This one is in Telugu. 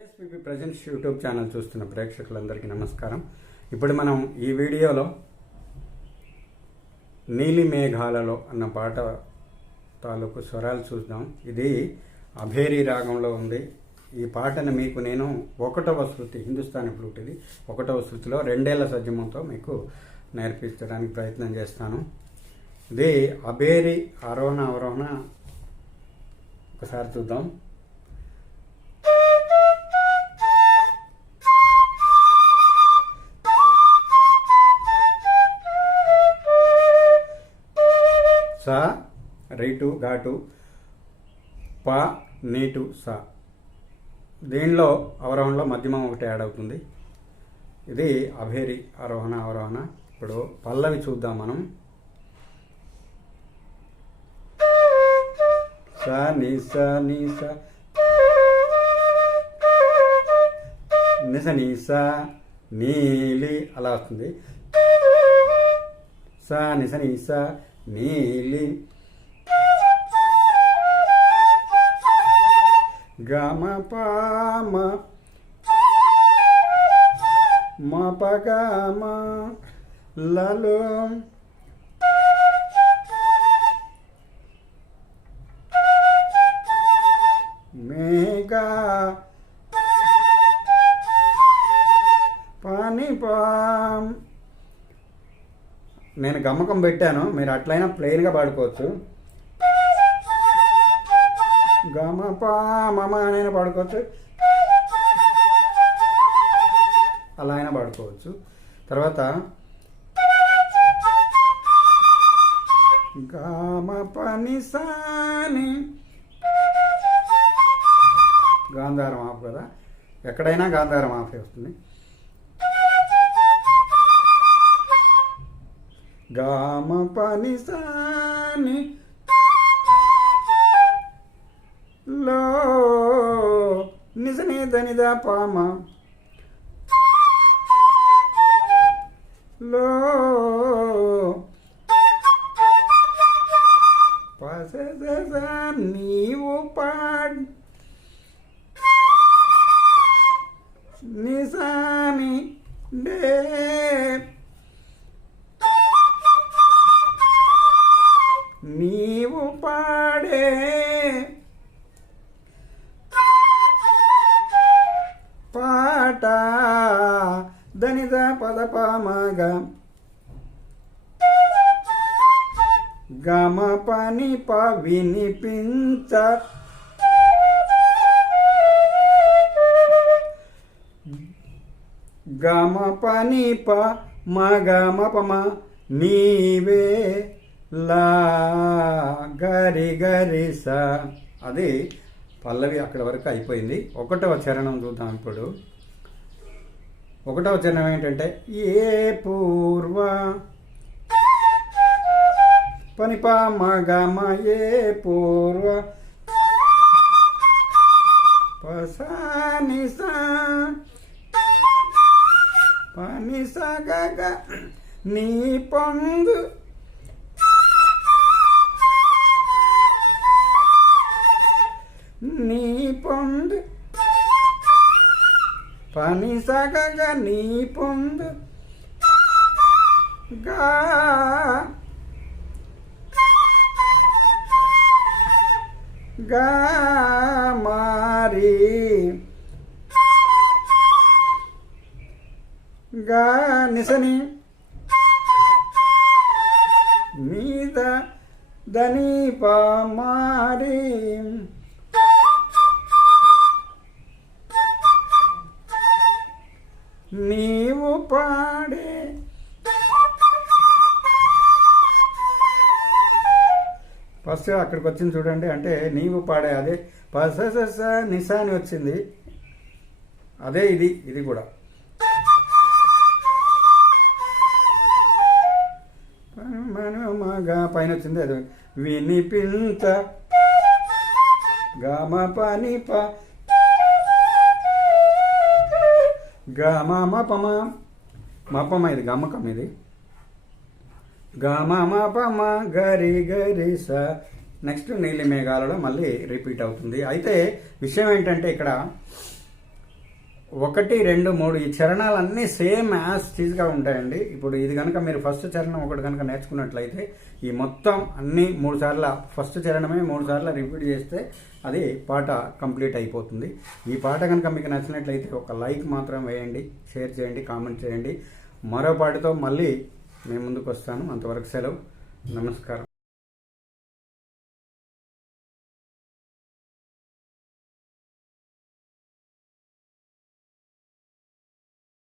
ఏఎస్పీపీ ప్రజెంట్స్ యూట్యూబ్ ఛానల్ చూస్తున్న ప్రేక్షకులందరికీ నమస్కారం. ఇప్పుడు మనం ఈ వీడియోలో నీలి మేఘాలలో అన్న పాట తాలూకు స్వరాలు చూద్దాం. ఇది అభేరీ రాగంలో ఉంది. ఈ పాటను మీకు నేను 1వ శృతి, హిందుస్థానీ ఫ్లూట్, ఇది 1వ శృతిలో 2 ఏళ్ల సజ్జమంతో మీకు నేర్పించడానికి ప్రయత్నం చేస్తాను. ఇది అభేరీ అవరోహణ ఒకసారి చూద్దాం. సా రైటు ఘాటు పా నీటు సా. దీనిలో అవరోహణలో మధ్యమం ఒకటి యాడ్ అవుతుంది. ఇది అభేరి అవరోహణ. ఇప్పుడు పల్లవి చూద్దాం మనం. సా ని సా ని సా నిస ని సా నీలి అలా వస్తుంది. సా నిస ని సా నీలి గమ పామ మపగమ లలు మేఘా పాని పాం. నేను గమ్మకం పెట్టాను, మీరు అట్లయినా ప్లెయిన్గా పాడుకోవచ్చు. గమ పా మమ అనైనా పాడుకోవచ్చు, అలా అయినా పాడుకోవచ్చు. తర్వాత గమ పని సాని, గాంధారం ఆఫ్ కదా, ఎక్కడైనా గాంధారం ఆఫ్ వస్తుంది. గామ పని సాని లో నిజనే దనిదా పామ లో పస నీవు పాడ్ నిసాని డే నీవు పాడే పాట దనిద పదపామగ గమ పని ప వినిపించ గమ పని ప మగ మపమ నీవే లా గరి గరి స. అది పల్లవి అక్కడ వరకు అయిపోయింది. 1వ చరణం చూద్దాం. ఇప్పుడు 1వ చరణం ఏంటంటే ఏ పూర్వ పనిపా మగమ ఏ పూర్వ పసానిస పనిస గగ నీ పొందు నీ పొందు పని సగగ నీ పొందు గా గా మారి గా నిసని మీద దని పా మారి నీవు పాడే ఫస్ట్ అక్కడికి వచ్చింది చూడండి. అంటే నీవు పాడే అదే పస నిసా అని వచ్చింది. అదే ఇది కూడా మగ పైన వచ్చింది. అది వినిపించ గమ పని ప గమ మపమ మపమ, ఇది గమ్మకం. ఇది గమ మపమ గరి గరి స. నెక్స్ట్ నీలి మేఘాలలో మళ్ళీ రిపీట్ అవుతుంది. అయితే విషయం ఏంటంటే ఇక్కడ 1, 2, 3 ఈ చరణాలన్నీ సేమ్ యాజ్ టీజ్గా ఉంటాయండి. ఇప్పుడు ఇది కనుక మీరు ఫస్ట్ చరణం ఒకటి కనుక నేర్చుకున్నట్లయితే ఈ మొత్తం అన్నీ 3 సార్లు ఫస్ట్ చరణమే 3 సార్లు రిపీట్ చేస్తే అది పాట కంప్లీట్ అయిపోతుంది. ఈ పాట కనుక మీకు నచ్చినట్లయితే ఒక లైక్ మాత్రం వేయండి, షేర్ చేయండి, కామెంట్ చేయండి. మరో పాటతో మళ్ళీ మేము ముందుకు వస్తాను. అంతవరకు సెలవు. నమస్కారం.